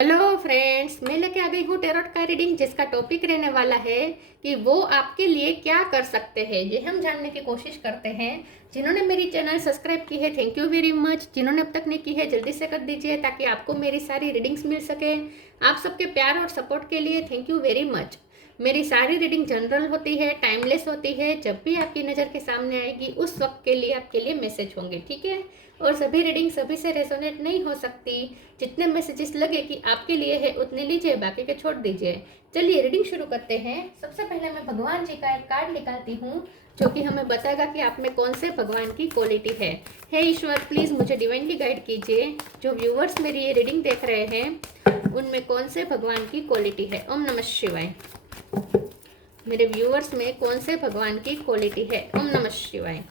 Hello friends, मैं लेके आ गई हूँ टेरोट का रीडिंग जिसका टॉपिक रहने वाला है कि वो आपके लिए क्या कर सकते हैं। ये हम जानने की कोशिश करते हैं। जिन्होंने मेरी चैनल सब्सक्राइब की है, थैंक यू वेरी मच। जिन्होंने अब तक नहीं की है, जल्दी से कर दीजिए ताकि आपको मेरी सारी रीडिंग्स मिल सके। आप सबके प्यार और सपोर्ट के लिए थैंक यू वेरी मच। मेरी सारी रीडिंग जनरल होती है, टाइमलेस होती है। जब भी आपकी नज़र के सामने आएगी उस वक्त के लिए आपके लिए मैसेज होंगे, ठीक है। और सभी रीडिंग सभी से रेजोनेट नहीं हो सकती। जितने मैसेजेस लगे कि आपके लिए है उतने लीजिए, बाकी के छोड़ दीजिए। चलिए रीडिंग शुरू करते हैं। सबसे पहले मैं भगवान जी का एक कार्ड निकालती हूँ जो कि हमें बताएगा कि आप में कौन से भगवान की क्वालिटी है। हे ईश्वर, प्लीज़ मुझे डिवाइनली गाइड कीजिए। जो व्यूवर्स मेरी ये रीडिंग देख रहे हैं उनमें कौन से भगवान की क्वालिटी है। ओम नमः शिवाय। मेरे व्यूवर्स में कौन से भगवान की क्वालिटी है। ओम नमः शिवाय।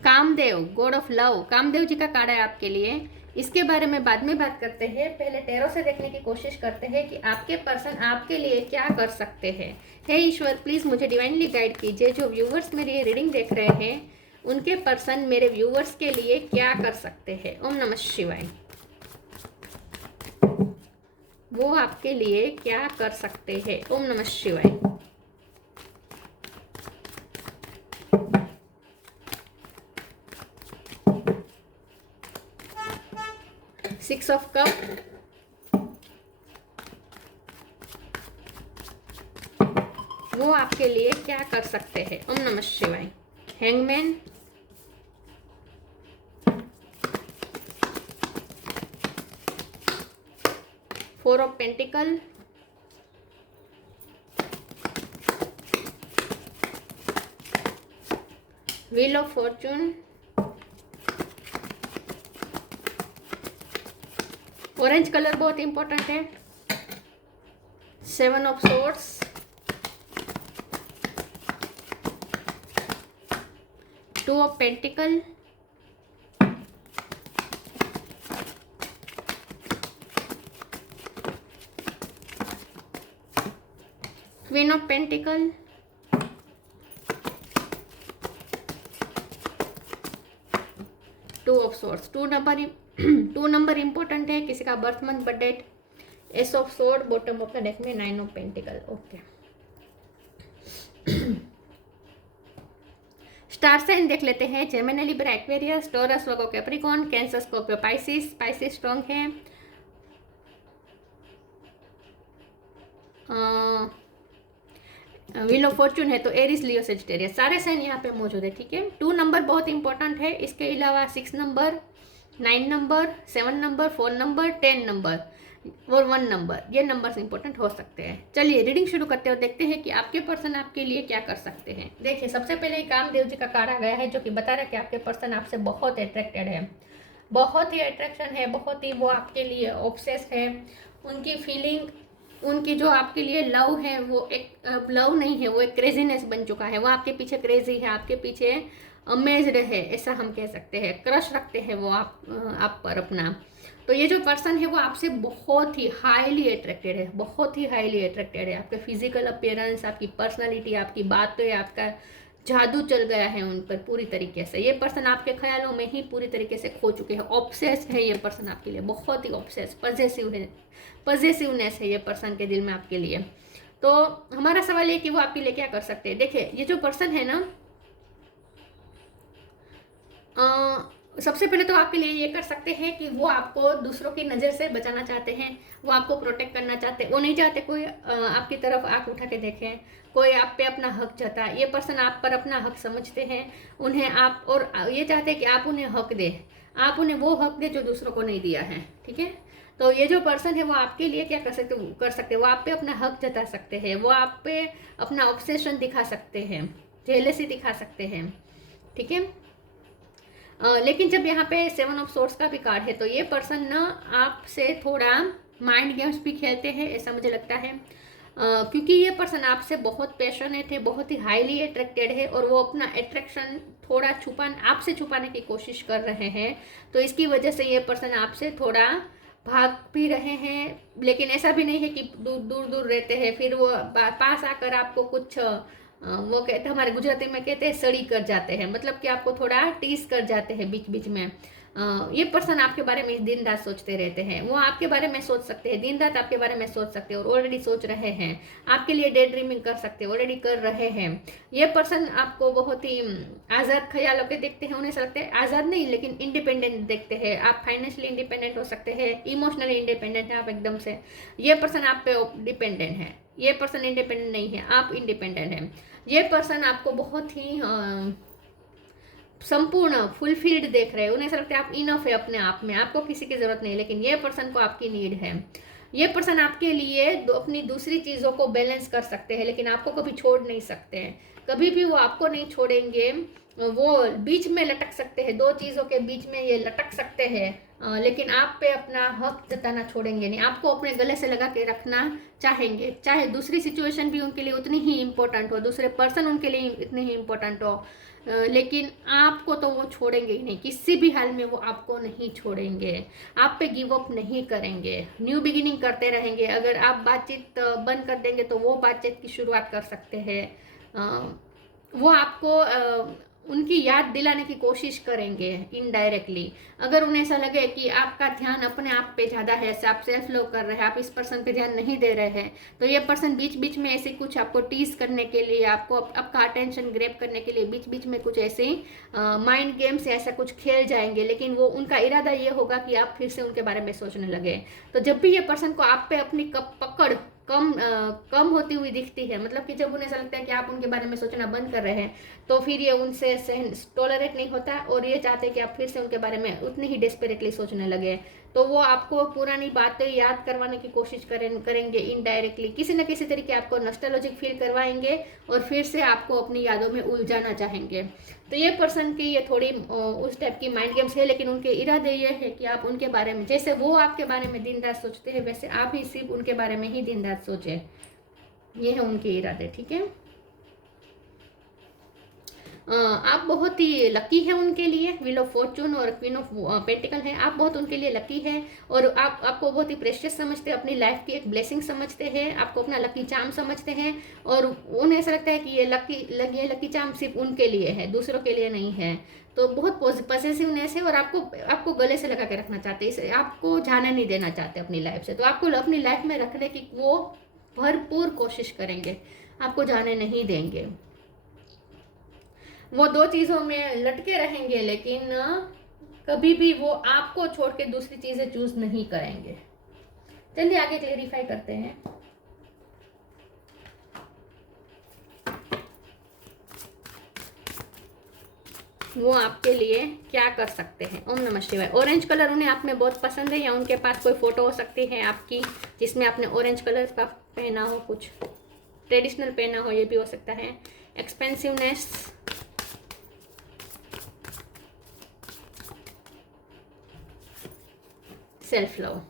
Kamdev, God of love, Kamdev ji का कार्ड है आपके लिए। इसके बारे में बाद में बात करते हैं। पहले टैरो से देखने की कोशिश करते हैं कि आपके पर्सन आपके लिए क्या कर सकते हैं। हे ईश्वर, प्लीज मुझे डिवाइनली गाइड कीजिए। जो व्यूवर्स मेरी ये रीडिंग देख रहे हैं उनके पर्सन मेरे व्यूवर्स के लिए क्या कर सकते हैं। ओम नमः शिवाय। वो आपके लिए क्या कर सकते हैं। ओम नमः शिवाय। सिक्स ऑफ कप, वो आपके लिए क्या कर सकते हैं। ओम नमः शिवाय। Hangman, four of pentacle, wheel of fortune, orange colour बहुत इंपॉर्टेंट है, seven of swords, two of pentacle, queen of pentacle, two of swords. Two number important है। किसी का birth month birth date, ace of sword, bottom of the deck में nine of pentacle. Okay, star sign देख लेते हैं। Gemini, Libra, Aquarius, Taurus, Virgo, Capricorn, Cancer, Scorpio, Pisces. Pisces strong है। Wheel of Fortune है तो Eris, लियो, Sagittarius, सारे sign यहाँ पे मौजूद है, ठीक है। टू नंबर बहुत इंपॉर्टेंट है। इसके अलावा six number, nine number, seven number, four number, ten number और वन नंबर, ये नंबर्स इंपॉर्टेंट हो सकते हैं। चलिए रीडिंग शुरू करते हैं और देखते हैं कि आपके पर्सन आपके लिए क्या कर सकते हैं। देखिए, सबसे पहले कामदेव जी का कार्ड आ गया है जो कि बता रहा है कि आपके पर्सन आपसे बहुत अट्रैक्टेड है, बहुत ही अट्रैक्शन है, बहुत ही वो आपके लिए ऑब्सेस है। उनकी फीलिंग, उनकी जो आपके लिए लव है वो एक लव नहीं है, वो एक क्रेजीनेस बन चुका है। वो आपके पीछे क्रेजी है, आपके पीछे अमेज्ड है, ऐसा हम कह सकते हैं। क्रश रखते हैं वो आप पर अपना। तो ये जो पर्सन है वो आपसे बहुत ही हाईली अट्रैक्टेड है, बहुत ही हाईली अट्रैक्टेड है। आपके फिजिकल अपीयरेंस, आपकी पर्सनालिटी, आपकी बातें, आपका जादू चल गया है उन पर पूरी तरीके से। ये पर्सन आपके ख्यालों में ही पूरी तरीके से खो चुके हैं। ऑब्सेस है ये पर्सन आपके लिए, बहुत ही ऑब्सेस, पजेसिवनेस है ये पर्सन के दिल में आपके लिए। तो हमारा सवाल है कि वो आपके लिए क्या कर सकते हैं। देखिए, ये जो पर्सन है ना, सबसे पहले तो आपके लिए ये कर सकते हैं कि वो आपको दूसरों की नज़र से बचाना चाहते हैं, वो आपको प्रोटेक्ट करना चाहते हैं। वो नहीं चाहते कोई आपकी तरफ आंख उठा के देखें, कोई आप पे अपना हक जताए। ये पर्सन आप पर अपना हक समझते हैं, उन्हें आप, और ये चाहते हैं कि आप उन्हें हक दें, आप उन्हें वो हक दें जो दूसरों को नहीं दिया है, ठीक है। तो ये जो पर्सन है वो आपके लिए क्या कर सकते हैं, वो आप पे अपना हक जता सकते हैं, वो आप पे अपना ऑब्सेशन दिखा सकते हैं, जेलसी दिखा सकते हैं, ठीक है। लेकिन जब यहाँ पे सेवन ऑफ सोर्स का भी कार्ड है तो ये पर्सन ना आपसे थोड़ा माइंड गेम्स भी खेलते हैं, ऐसा मुझे लगता है। क्योंकि ये पर्सन आपसे बहुत पैशनेट है, बहुत ही हाईली अट्रैक्टेड है और वो अपना अट्रैक्शन थोड़ा आपसे छुपाने की कोशिश कर रहे हैं। तो इसकी वजह से ये पर्सन आपसे थोड़ा भाग भी रहे हैं, लेकिन ऐसा भी नहीं है कि दूर दूर दूर रहते हैं। फिर वो पास आकर आपको कुछ वो कहते, हमारे गुजराती में कहते हैं सड़ी कर जाते हैं, मतलब कि आपको थोड़ा टीस कर जाते हैं बीच बीच में। ये पर्सन आपके बारे में दिन रात सोचते रहते हैं। वो आपके बारे में सोच सकते हैं, दिन रात आपके बारे में सोच सकते हैं और ऑलरेडी सोच रहे हैं। आपके लिए डे ड्रीमिंग कर सकते हैं, ऑलरेडी कर रहे हैं। ये पर्सन आपको बहुत ही आज़ाद ख्यालों के देखते हैं। उन्हें ऐसा लगता है, आज़ाद नहीं लेकिन इंडिपेंडेंट देखते हैं। आप फाइनेंशियली इंडिपेंडेंट हो सकते हैं, इमोशनली इंडिपेंडेंट है आप एकदम से। ये पर्सन आप पे डिपेंडेंट है, ये पर्सन इंडिपेंडेंट नहीं है, आप इंडिपेंडेंट हैं। ये पर्सन आपको बहुत ही संपूर्ण फुलफिल्ड देख रहे हैं। उन्हें ऐसा लगता है आप इनफ है अपने आप में, आपको किसी की जरूरत नहीं, लेकिन ये पर्सन को आपकी नीड है। ये पर्सन आपके लिए अपनी दूसरी चीज़ों को बैलेंस कर सकते हैं, लेकिन आपको कभी छोड़ नहीं सकते हैं। कभी भी वो आपको नहीं छोड़ेंगे। वो बीच में लटक सकते हैं, दो चीज़ों के बीच में ये लटक सकते हैं, लेकिन आप पे अपना हक जताना छोड़ेंगे नहीं। आपको अपने गले से लगा के रखना चाहेंगे, चाहे दूसरी सिचुएशन भी उनके लिए उतनी ही इम्पोर्टेंट हो, दूसरे पर्सन उनके लिए इतने ही इम्पोर्टेंट हो, लेकिन आपको तो वो छोड़ेंगे ही नहीं। किसी भी हाल में वो आपको नहीं छोड़ेंगे, आप पे गिव अप नहीं करेंगे, न्यू बिगिनिंग करते रहेंगे। अगर आप बातचीत बंद कर देंगे तो वो बातचीत की शुरुआत कर सकते हैं। वो आपको उनकी याद दिलाने की कोशिश करेंगे इनडायरेक्टली। अगर उन्हें ऐसा लगे कि आपका ध्यान अपने आप पे ज़्यादा है, आप सेल्फ लव कर रहे हैं, आप इस पर्सन पे ध्यान नहीं दे रहे हैं, तो ये पर्सन बीच बीच में ऐसे कुछ आपको टीज करने के लिए, आपको आपका अटेंशन ग्रैब करने के लिए बीच बीच में कुछ ऐसे माइंड गेम्स ऐसा कुछ खेल जाएंगे। लेकिन वो उनका इरादा ये होगा कि आप फिर से उनके बारे में सोचने लगे। तो जब भी ये पर्सन को आप पे अपनी पकड़ कम होती हुई दिखती है, मतलब कि जब उन्हें ऐसा लगता है कि आप उनके बारे में सोचना बंद कर रहे हैं, तो फिर ये उनसे टॉलरेट नहीं होता और ये चाहते हैं कि आप फिर से उनके बारे में उतनी ही डेस्परेटली सोचने लगे। तो वो आपको पुरानी बातें याद करवाने की कोशिश करेंगे इनडायरेक्टली, किसी न किसी तरीके आपको नॉस्टैल्जिक फील करवाएंगे और फिर से आपको अपनी यादों में उलझाना चाहेंगे। तो ये पर्सन की ये थोड़ी उस टाइप की माइंड गेम्स है, लेकिन उनके इरादे ये है कि आप उनके बारे में, जैसे वो आपके बारे में दिन रात सोचते हैं, वैसे आप ही सिर्फ उनके बारे में ही दिन रात सोचें। ये है उनके इरादे, ठीक है। आप बहुत ही लकी है उनके लिए। व्हील ऑफ फॉर्चून और क्वीन ऑफ पेंटिकल है, आप बहुत उनके लिए लकी है और आपको बहुत ही प्रेशियस समझते हैं, अपनी लाइफ की एक ब्लेसिंग समझते हैं, आपको अपना लकी चार्म समझते हैं। और उन्हें ऐसा लगता है कि ये लकी चार्म सिर्फ उनके लिए है, दूसरों के लिए नहीं है। तो बहुत पॉजिटिवनेस है और आपको गले से लगा के रखना चाहते हैं, इसे आपको जाने नहीं देना चाहते अपनी लाइफ से। तो आपको अपनी लाइफ में रखने की वो भरपूर कोशिश करेंगे, आपको जाने नहीं देंगे। वो दो चीज़ों में लटके रहेंगे, लेकिन कभी भी वो आपको छोड़ के दूसरी चीज़ें चूज नहीं करेंगे। चलिए आगे क्लेरिफाई करते हैं। वो आपके लिए क्या कर सकते हैं। ओम नमः शिवाय। ऑरेंज कलर उन्हें आप में बहुत पसंद है, या उनके पास कोई फोटो हो सकती है आपकी जिसमें आपने ऑरेंज कलर का पहना हो, कुछ ट्रेडिशनल पहना हो, ये भी हो सकता है। Expensiveness, self love,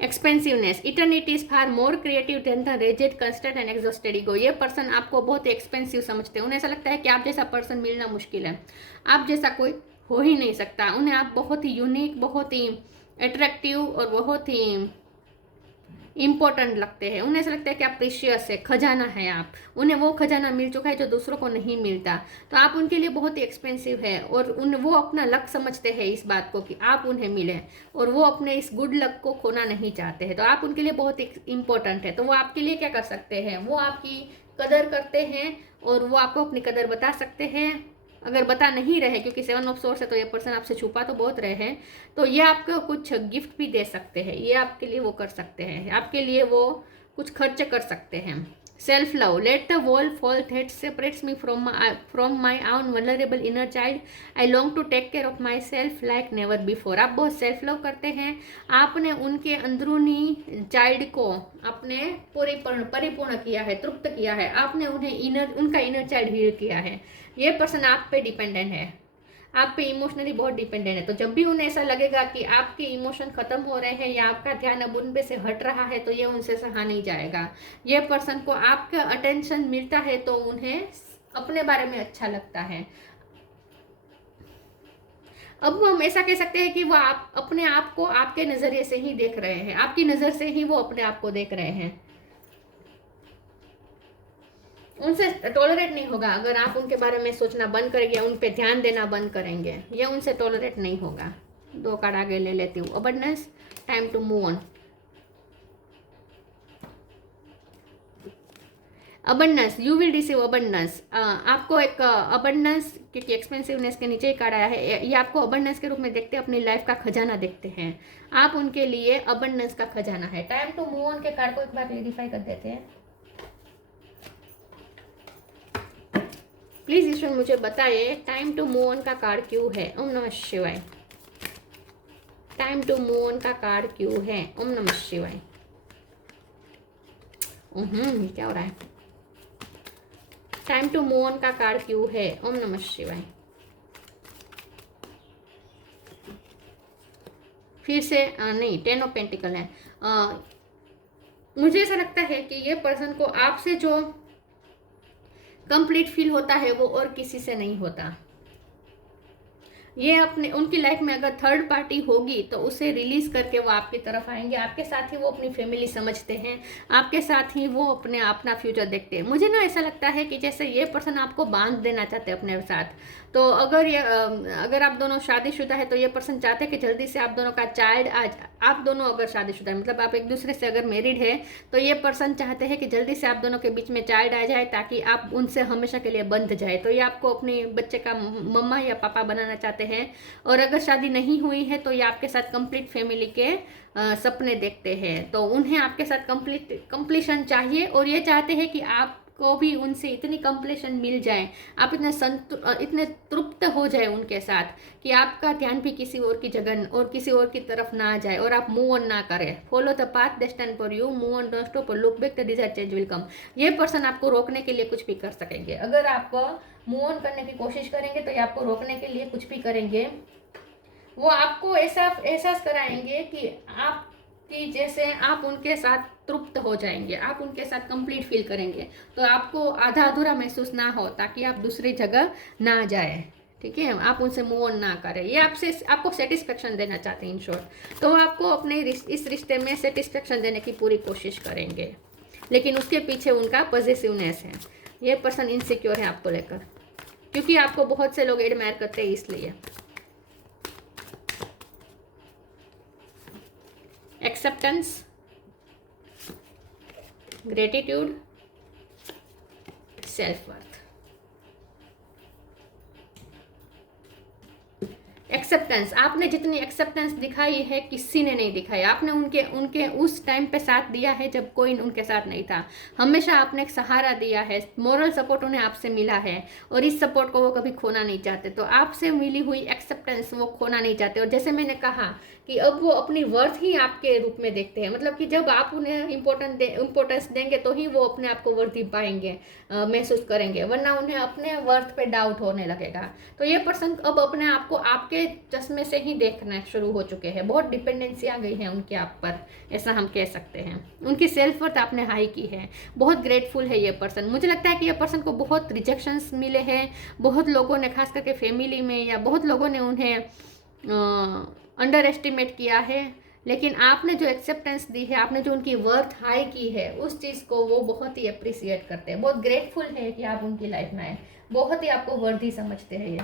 expensiveness, eternity is far more creative than the rigid constant and exhausted ego. ये पर्सन आपको बहुत एक्सपेंसिव समझते हैं। उन्हें ऐसा लगता है कि आप जैसा पर्सन मिलना मुश्किल है, आप जैसा कोई हो ही नहीं सकता। उन्हें आप बहुत ही यूनिक, बहुत ही अट्रैक्टिव और बहुत ही इम्पोर्टेंट लगते हैं। उन्हें ऐसा लगता है कि आप प्रीशियस है, खजाना है आप। उन्हें वो खजाना मिल चुका है जो दूसरों को नहीं मिलता। तो आप उनके लिए बहुत ही एक्सपेंसिव है और वो अपना लक समझते हैं इस बात को कि आप उन्हें मिले, और वो अपने इस गुड लक को खोना नहीं चाहते हैं। तो आप उनके लिए बहुत इम्पोर्टेंट है। तो वो आपके लिए क्या कर सकते हैं, वो आपकी कदर करते हैं और वो आपको अपनी कदर बता सकते हैं। अगर बता नहीं रहे, क्योंकि 7 ऑफ सोर्स है तो ये पर्सन आपसे छुपा तो बहुत रहे हैं, तो ये आपको कुछ गिफ्ट भी दे सकते हैं। ये आपके लिए वो कर सकते हैं, आपके लिए वो कुछ खर्च कर सकते हैं। Self love, let the wall fall that separates me from my own vulnerable inner child. I long to take care of myself like never before. आप बहुत सेल्फ लव करते हैं। आपने उनके अंदरूनी चाइल्ड को आपने परिपूर्ण किया है, तृप्त किया है। आपने उन्हें उनका इनर चाइल्ड हील किया है। ये पर्सन आप पे डिपेंडेंट है, आप पे इमोशनली बहुत डिपेंडेंट है। तो जब भी उन्हें ऐसा लगेगा कि आपके इमोशन खत्म हो रहे हैं या आपका ध्यान अब उन पे से हट रहा है, तो ये उनसे सहा नहीं जाएगा। ये पर्सन को आपका अटेंशन मिलता है तो उन्हें अपने बारे में अच्छा लगता है। अब हम ऐसा कह सकते हैं कि वो आप अपने आप को आपके नजरिए से ही देख रहे हैं, आपकी नजर से ही वो अपने आप को देख रहे हैं। उनसे टॉलरेट नहीं होगा अगर आप उनके बारे में सोचना बंद करेंगे, उन पे ध्यान देना बंद करेंगे, ये उनसे टॉलरेट नहीं होगा। 2 कार्ड आगे ले लेती हूँ। Abundance, time to move on. Abundance, you will receive abundance. आपको एक अबंडेंस, क्योंकि एक्सपेंसिवनेस के नीचे ही कार्ड आया है, ये आपको अबंडेंस के रूप में देखते हैं, अपनी लाइफ का खजाना देखते हैं। आप उनके लिए अबंडेंस का खजाना है। टाइम टू मूव ऑन के कार्ड को एक बार क्लियरिफाई कर देते हैं। प्लीज ईश्वर मुझे बताइए टाइम टू मूव ऑन का कार्ड क्यों है। ओम नमः शिवाय। टाइम टू मूव ऑन का कार्ड क्यों है। ओम नमः शिवाय। क्या हो रहा है। टाइम टू मूव ऑन का कार्ड क्यों है। ओम नमः शिवाय। फिर से नहीं, 10 ऑफ पेंटिकल है। मुझे ऐसा लगता है कि ये पर्सन को आपसे जो कंप्लीट फील होता है वो और किसी से नहीं होता। ये अपने उनकी लाइफ में अगर थर्ड पार्टी होगी तो उसे रिलीज करके वो आपकी तरफ आएंगे। आपके साथ ही वो अपनी फैमिली समझते हैं, आपके साथ ही वो अपना फ्यूचर देखते हैं। मुझे ना ऐसा लगता है कि जैसे ये पर्सन आपको बांध देना चाहते हैं अपने साथ। तो अगर आप दोनों शादीशुदा है तो ये पर्सन चाहते हैं कि जल्दी से आप दोनों का चाइल्ड आप दोनों अगर शादीशुदा है, मतलब आप एक दूसरे से अगर मैरिड है, तो ये पर्सन चाहते हैं कि जल्दी से आप दोनों के बीच में चाइल्ड आ जाए ताकि आप उनसे हमेशा के लिए बंध जाए। तो ये आपको अपने बच्चे का मम्मा या पापा बनाना चाहते हैं। और अगर शादी नहीं हुई है तो ये आपके साथ कंप्लीट फैमिली के सपने देखते हैं। तो उन्हें आपके साथ कंप्लीशन चाहिए और ये चाहते हैं कि आपको भी उनसे इतनी कंप्लीशन मिल जाए, आप इतने तृप्त हो जाए उनके साथ कि आपका ध्यान भी किसी और की जगह और किसी और की तरफ ना जाए और आप मूव ऑन ना करें। Follow the path destined for you, move on, don't stop, look back, the desire change will come. ये पर्सन आपको रोकने के लिए कुछ भी कर सकेंगे। अगर आप मूव ऑन करने की कोशिश करेंगे तो ये आपको रोकने के लिए कुछ भी करेंगे। वो आपको ऐसा एहसास कराएंगे कि जैसे आप उनके साथ तृप्त हो जाएंगे, आप उनके साथ कंप्लीट फील करेंगे, तो आपको आधा अधूरा महसूस ना हो ताकि आप दूसरी जगह ना जाए। ठीक है, आप उनसे मूव ऑन ना करें। ये आपको सेटिस्फेक्शन देना चाहते हैं इन शॉर्ट। तो आपको अपने इस रिश्ते में सेटिस्फेक्शन देने की पूरी कोशिश करेंगे, लेकिन उसके पीछे उनका पॉजिटिवनेस है। ये पर्सन इनसिक्योर है आपको लेकर, क्योंकि आपको बहुत से लोग एडमायर करते हैं इसलिए। Acceptance, gratitude, self worth. Acceptance, आपने जितनी एक्सेप्टेंस दिखाई है किसी ने नहीं दिखाई। आपने उनके उस टाइम पे साथ दिया है जब कोई उनके साथ नहीं था। हमेशा आपने एक सहारा दिया है, मोरल सपोर्ट उन्हें आपसे मिला है और इस सपोर्ट को वो कभी खोना नहीं चाहते। तो आपसे मिली हुई एक्सेप्टेंस वो खोना नहीं चाहते। और जैसे मैंने कहा कि अब वो अपनी वर्थ ही आपके रूप में देखते हैं, मतलब कि जब आप उन्हें इम्पोर्टेंस देंगे तो ही वो अपने आप को वर्दी पाएंगे, महसूस करेंगे, वरना उन्हें अपने वर्थ पे डाउट होने लगेगा। तो ये पर्सन अब अपने आप को आपके चश्मे से ही देखना शुरू हो चुके हैं। बहुत डिपेंडेंसी आ गई है उनके आप पर, ऐसा हम कह सकते हैं। उनकी सेल्फ वर्थ आपने हाई की है, बहुत ग्रेटफुल है ये पर्सन। मुझे लगता है कि ये पर्सन को बहुत रिजेक्शंस मिले हैं, बहुत लोगों ने, खास करके फैमिली में, या बहुत लोगों ने उन्हें अंडर एस्टिमेट किया है, लेकिन आपने जो एक्सेप्टेंस दी है, आपने जो उनकी वर्थ हाई की है, उस चीज़ को वो बहुत ही अप्रिसिएट करते हैं, बहुत ग्रेटफुल है कि आप उनकी लाइफ में आए, बहुत ही आपको वर्दी समझते हैं ये।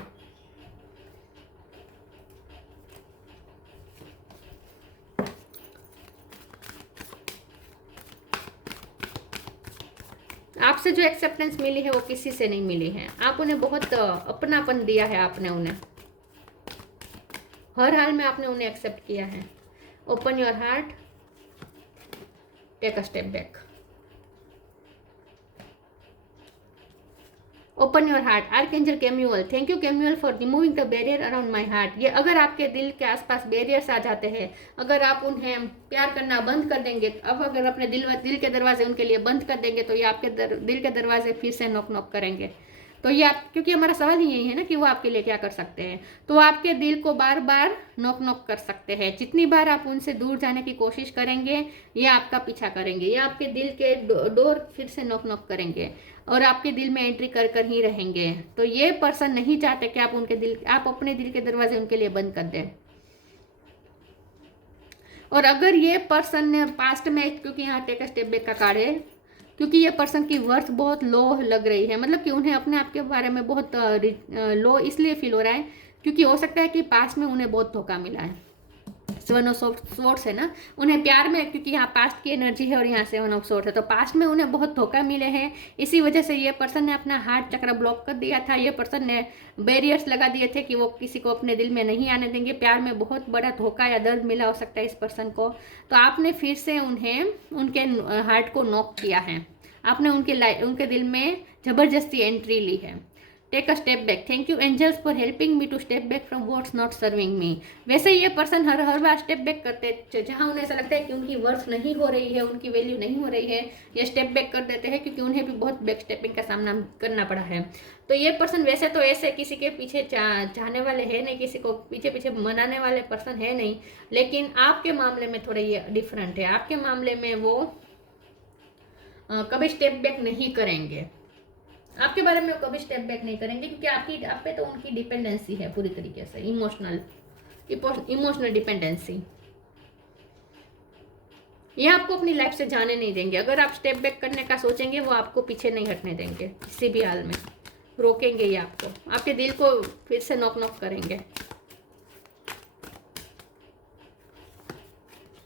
आपसे जो एक्सेप्टेंस मिली है वो किसी से नहीं मिली है। आप उन्हें बहुत अपनापन दिया है, आपने उन्हें हर हाल में आपने उन्हें एक्सेप्ट किया है। Open your heart, take a step back. Open your heart, archangel Chamuel, thank you Chamuel for removing the barrier around my heart. ये अगर आपके दिल के आसपास बैरियर्स आ जाते हैं, अगर आप उन्हें प्यार करना बंद कर देंगे, अब अगर अपने दिल के दरवाजे उनके लिए बंद कर देंगे, तो ये आपके दिल के दरवाजे फिर से नॉक नॉक करेंगे। तो ये आप, क्योंकि हमारा सवाल ही यही है ना कि वो आपके लिए क्या कर सकते हैं, तो वो आपके दिल को बार बार नॉक नॉक कर सकते हैं। जितनी बार आप उनसे दूर जाने की कोशिश करेंगे, ये आपका पीछा करेंगे, ये आपके दिल के डोर फिर से नॉक नॉक करेंगे और आपके दिल में एंट्री कर कर ही रहेंगे। तो ये पर्सन नहीं चाहते कि आप अपने दिल के दरवाजे उनके लिए बंद कर दें। और अगर ये पर्सन ने पास्ट में, क्योंकि यहाँ टेक अ स्टेप बैक का कार्ड है, क्योंकि ये पर्सन की वर्थ बहुत लो लग रही है, मतलब कि उन्हें अपने आप के बारे में बहुत लो इसलिए फील हो रहा है क्योंकि हो सकता है कि पास्ट में उन्हें बहुत धोखा मिला है। 7 ऑफ सोर्ड्स है ना, उन्हें प्यार में, क्योंकि यहाँ पास्ट की एनर्जी है और यहाँ 7 ऑफ सोर्ड्स है, तो पास्ट में उन्हें बहुत धोखा मिले हैं। इसी वजह से ये पर्सन ने अपना हार्ट चक्र ब्लॉक कर दिया था। ये पर्सन ने बैरियर्स लगा दिए थे कि वो किसी को अपने दिल में नहीं आने देंगे। प्यार में बहुत बड़ा धोखा या दर्द मिला हो सकता है इस पर्सन को। तो आपने फिर से उन्हें उनके हार्ट को नॉक किया है, आपने उनके दिल में जबरदस्ती एंट्री ली है। Take a step back, thank you angels for helping me to step back from what's not serving me. वैसे ये पर्सन हर बार स्टेप बैक करते, जहां उन्हें ऐसा लगता है कि उनकी वर्थ नहीं हो रही है, उनकी वैल्यू नहीं हो रही है, ये स्टेप बैक कर देते हैं, क्योंकि उन्हें भी बहुत बैक स्टेपिंग का सामना करना पड़ा है। तो ये पर्सन वैसे तो ऐसे किसी के पीछे जाने वाले है नहीं, किसी को पीछे पीछे मनाने वाले पर्सन है नहीं, लेकिन आपके मामले में थोड़ा ये डिफरेंट है। आपके मामले में वो कभी स्टेप बैक नहीं करेंगे, आपके बारे में कभी स्टेप बैक नहीं करेंगे, क्योंकि आप पे तो उनकी डिपेंडेंसी है पूरी तरीके से, इमोशनल डिपेंडेंसी। ये आपको अपनी लाइफ से जाने नहीं देंगे। अगर आप स्टेप बैक करने का सोचेंगे, वो आपको पीछे नहीं हटने देंगे, किसी भी हाल में रोकेंगे। ये आपको, आपके दिल को फिर से नॉक नॉक करेंगे।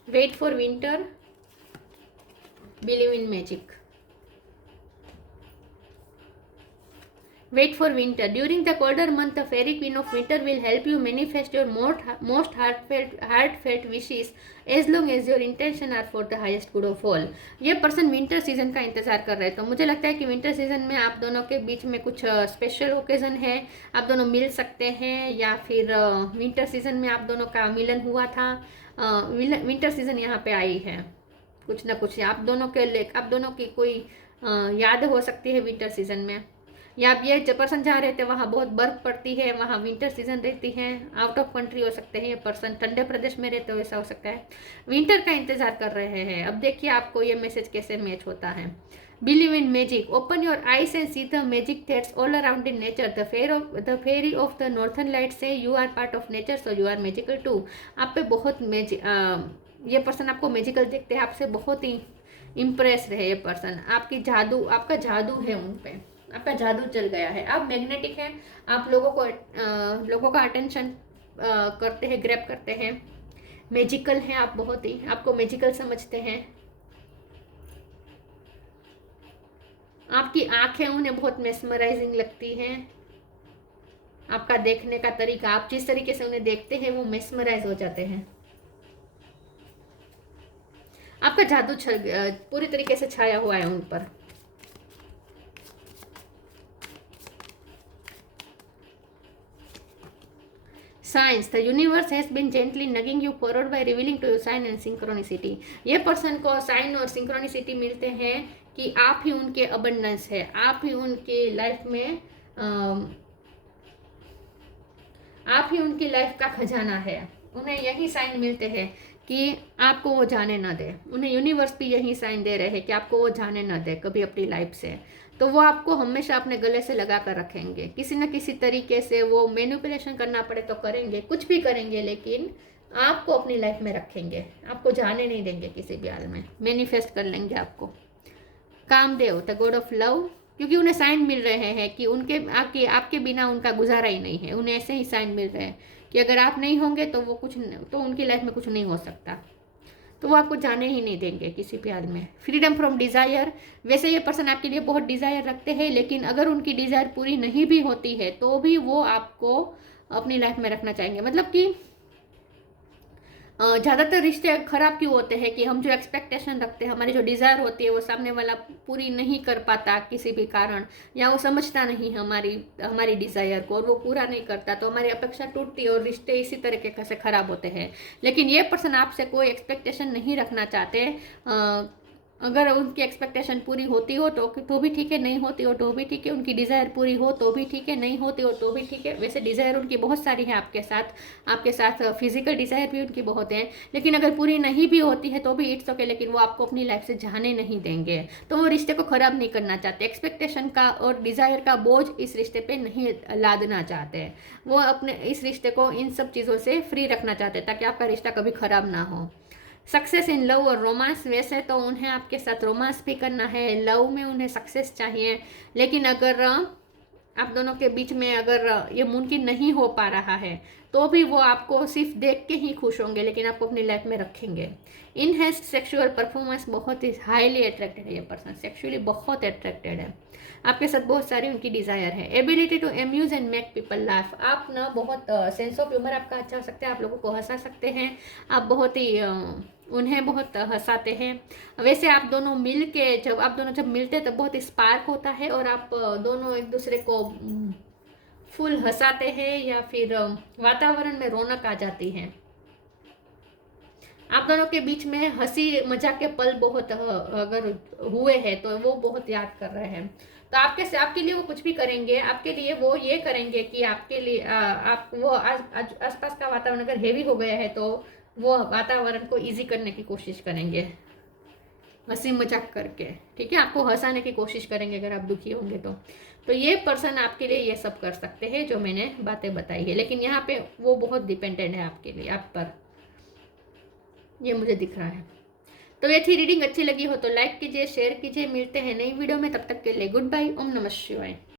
Wait for winter, believe in magic. Wait for winter. During the colder month, the fairy queen of winter will help you manifest your most heartfelt wishes as long as your intention are for the highest good of all. ये person winter season का इंतजार कर रहे हैं, तो मुझे लगता है कि विंटर सीजन में आप दोनों के बीच में कुछ स्पेशल ओकेजन है, आप दोनों मिल सकते हैं, या फिर विंटर सीजन में आप दोनों का मिलन हुआ था। विंटर सीजन यहाँ पे आई है, कुछ ना कुछ आप दोनों की कोई याद हो सकती है विंटर सीजन में, या आप ये पर्सन जहाँ रहते हैं वहाँ बहुत बर्फ पड़ती है, वहाँ विंटर सीजन रहती है। आउट ऑफ कंट्री हो सकते हैं ये पर्सन, ठंडे प्रदेश में रहते हो ऐसा हो सकता है, विंटर का इंतजार कर रहे हैं। अब देखिए आपको ये मैसेज कैसे मैच होता है। Believe in magic, open your eyes and see the magic that's all around in nature. The fairy of the northern light says you are part of nature, so you are magical too. आप पे बहुत ये person आपको magical देखते हैं, आपसे बहुत ही impress रहे ये पर्सन। आपका जादू है उन पे, आपका जादू चल गया है। आप मैग्नेटिक हैं, आप लोगों का अटेंशन करते हैं, ग्रैब करते हैं, मैजिकल हैं आप बहुत ही, आपको मैजिकल समझते हैं। आपकी आंखें उन्हें बहुत मेस्मराइजिंग लगती हैं, आपका देखने का तरीका, आप जिस तरीके से उन्हें देखते हैं वो मेस्मराइज हो जाते हैं। आपका जादू पूरी तरीके से छाया हुआ है उन पर। Signs, the universe has been gently nudging you forward by revealing to you sign and synchronicity. ये पर्सन को साइन और सिंक्रोनिसिटी मिलते हैं कि आप ही उनके अबंडेंस है, आप ही उनकी लाइफ में आप ही उनकी लाइफ का खजाना है। उन्हें यही साइन मिलते हैं कि आपको वो जाने ना दे। उन्हें यूनिवर्स भी यही साइन दे रहे हैं कि आपको वो जाने ना दे कभी अपनी लाइफ से। तो वो आपको हमेशा अपने गले से लगा कर रखेंगे, किसी न किसी तरीके से वो मैनिपुलेशन करना पड़े तो करेंगे, कुछ भी करेंगे, लेकिन आपको अपनी लाइफ में रखेंगे, आपको जाने नहीं देंगे किसी भी हाल में, मैनिफेस्ट कर लेंगे आपको। Kamdev, the god of love, क्योंकि उन्हें साइन मिल रहे हैं कि आपके बिना उनका गुजारा ही नहीं है। उन्हें ऐसे ही साइन मिल रहे हैं कि अगर आप नहीं होंगे तो उनकी लाइफ में कुछ नहीं हो सकता, तो वो आपको जाने ही नहीं देंगे किसी भी हाल में। फ्रीडम फ्रॉम डिज़ायर, वैसे ये पर्सन आपके लिए बहुत डिज़ायर रखते हैं, लेकिन अगर उनकी डिज़ायर पूरी नहीं भी होती है तो भी वो आपको अपनी लाइफ में रखना चाहेंगे। मतलब कि ज़्यादातर रिश्ते ख़राब क्यों होते हैं कि हम जो एक्सपेक्टेशन रखते हैं, हमारी जो डिज़ायर होती है वो सामने वाला पूरी नहीं कर पाता किसी भी कारण, या वो समझता नहीं हमारी डिज़ायर को और वो पूरा नहीं करता, तो हमारी अपेक्षा टूटती है और रिश्ते इसी तरीके से ख़राब होते हैं। लेकिन ये पर्सन आपसे कोई एक्सपेक्टेशन नहीं रखना चाहते, अगर उनकी एक्सपेक्टेशन पूरी होती हो तो भी ठीक है, नहीं होती हो तो भी ठीक है, उनकी डिज़ायर पूरी हो तो भी ठीक है, नहीं होती हो तो भी ठीक है। वैसे डिज़ायर उनकी बहुत सारी है आपके साथ फिजिकल डिज़ायर भी उनकी बहुत हैं, लेकिन अगर पूरी नहीं भी होती है तो भी इट्स ओके, लेकिन वो आपको अपनी लाइफ से जाने नहीं देंगे। तो वो रिश्ते को ख़राब नहीं करना चाहते, एक्सपेक्टेशन का और डिज़ायर का बोझ इस रिश्ते पर नहीं लादना चाहते। वो अपने इस रिश्ते को इन सब चीज़ों से फ्री रखना चाहते हैं ताकि आपका रिश्ता कभी ख़राब ना हो। सक्सेस इन लव और रोमांस, वैसे तो उन्हें आपके साथ रोमांस भी करना है, लव में उन्हें सक्सेस चाहिए, लेकिन अगर आप दोनों के बीच में अगर ये मुमकिन नहीं हो पा रहा है तो भी वो आपको सिर्फ देख के ही खुश होंगे, लेकिन आपको अपनी लाइफ में रखेंगे। इनहेंस्ड सेक्सुअल परफॉर्मेंस, बहुत ही हाईली अट्रैक्टेड है ये पर्सन, सेक्सुअली बहुत अट्रैक्टेड है, आपके साथ बहुत सारी उनकी डिज़ायर है। Ability to amuse and make people laugh, आप ना बहुत सेंस ऑफ ह्यूमर आपका अच्छा हो सकता है, आप लोगों को हंसा सकते हैं, आप बहुत ही उन्हें बहुत हंसाते हैं। वैसे आप दोनों मिल के जब मिलते हैं तब बहुत स्पार्क होता है और आप दोनों एक दूसरे को फुल हंसाते हैं या फिर वातावरण में रौनक आ जाती है। आप दोनों के बीच में हंसी मजाक के पल बहुत अगर हुए हैं तो वो बहुत याद कर रहे हैं। तो आपके लिए वो कुछ भी करेंगे, आपके लिए वो ये करेंगे कि आपके लिए आप वो आसपास का वातावरण अगर हेवी हो गया है तो वो वातावरण को इजी करने की कोशिश करेंगे, हंसी मजाक करके, ठीक है, आपको हंसाने की कोशिश करेंगे अगर आप दुखी होंगे तो ये पर्सन आपके लिए ये सब कर सकते हैं जो मैंने बातें बताई है, लेकिन यहाँ पे वो बहुत डिपेंडेंट है आपके लिए, आप पर, ये मुझे दिख रहा है। तो ये थी रीडिंग, अच्छी लगी हो तो लाइक कीजिए, शेयर कीजिए, मिलते हैं नई वीडियो में, तब तक के लिए गुड बाय, ओम नमः शिवाय।